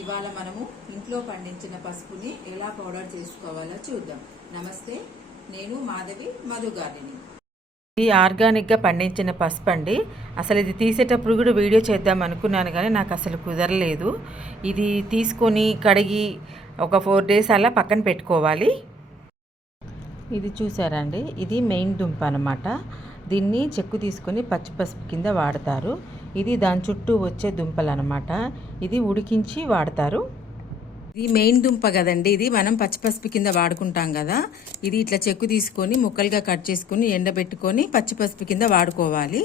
ఇవాళ మనము ఇంట్లో పండించిన పసుపుని ఎలా పౌడర్ చేసుకోవాలో చూద్దాం. నమస్తే, నేను మాధవి, మధు గార్డెనింగ్. ఇది ఆర్గానిక్గా పండించిన పసుపు అండి. అసలు ఇది తీసేటప్పుడు కూడా వీడియో చేద్దాం అనుకున్నాను, కానీ నాకు అసలు కుదరలేదు. ఇది తీసుకొని కడిగి ఒక 4 days అలా పక్కన పెట్టుకోవాలి. ఇది చూసారండి, ఇది మెయిన్ దుంప అనమాట. దీన్ని చెక్కు తీసుకొని పచ్చి పసుపు కింద వాడతారు. ఇది దాని చుట్టూ వచ్చే దుంపలు అనమాట. ఇది ఉడికించి వాడతారు. ఇది మెయిన్ దుంప కదండి, ఇది మనం పచ్చిపసుపు కింద వాడుకుంటాం కదా. ఇది ఇట్లా చెక్కు తీసుకొని ముక్కలుగా కట్ చేసుకుని ఎండబెట్టుకొని పచ్చిపసుపు కింద వాడుకోవాలి.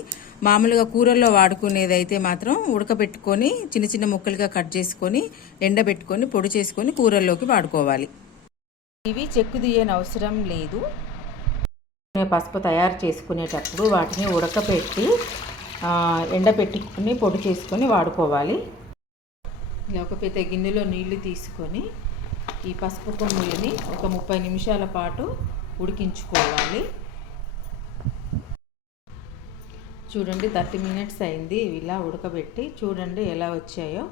మామూలుగా కూరల్లో వాడుకునేది అయితే మాత్రం ఉడకబెట్టుకొని చిన్న చిన్న ముక్కలుగా కట్ చేసుకొని ఎండబెట్టుకొని పొడి చేసుకొని కూరల్లోకి వాడుకోవాలి. ఇవి చెక్కు తీయని అవసరం లేదు. పసుపు తయారు చేసుకునేటప్పుడు వాటిని ఉడకబెట్టి ఎండబెట్టుకుని పొడి చేసుకొని వాడుకోవాలి. ఇలా ఒక పెద్ద గిన్నెలో నీళ్లు తీసుకొని ఈ పసుపు కొమ్ములని ఒక 30 నిమిషాల పాటు ఉడికించుకోవాలి. చూడండి, 30 minutes అయింది. ఇలా ఉడకబెట్టి చూడండి ఎలా వచ్చాయో.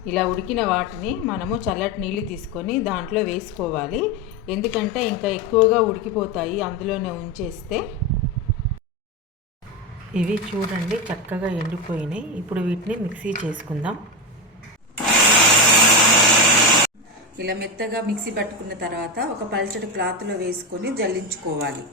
ఇలా ఉడికిన వాటిని మనము చల్లటి నీళ్ళు తీసుకొని దాంట్లో వేసుకోవాలి. ఎందుకంటే ఇంకా ఎక్కువగా ఉడికిపోతాయి అందులోనే ఉంచేస్తే. ఇవి చూడండి చక్కగా ఎండిపోయినాయి. ఇప్పుడు వీటిని మిక్సీ చేసుకుందాం. ఇలా మెత్తగా మిక్సీ పట్టుకున్న తర్వాత ఒక పల్చటి క్లాత్లో వేసుకొని జల్లించుకోవాలి.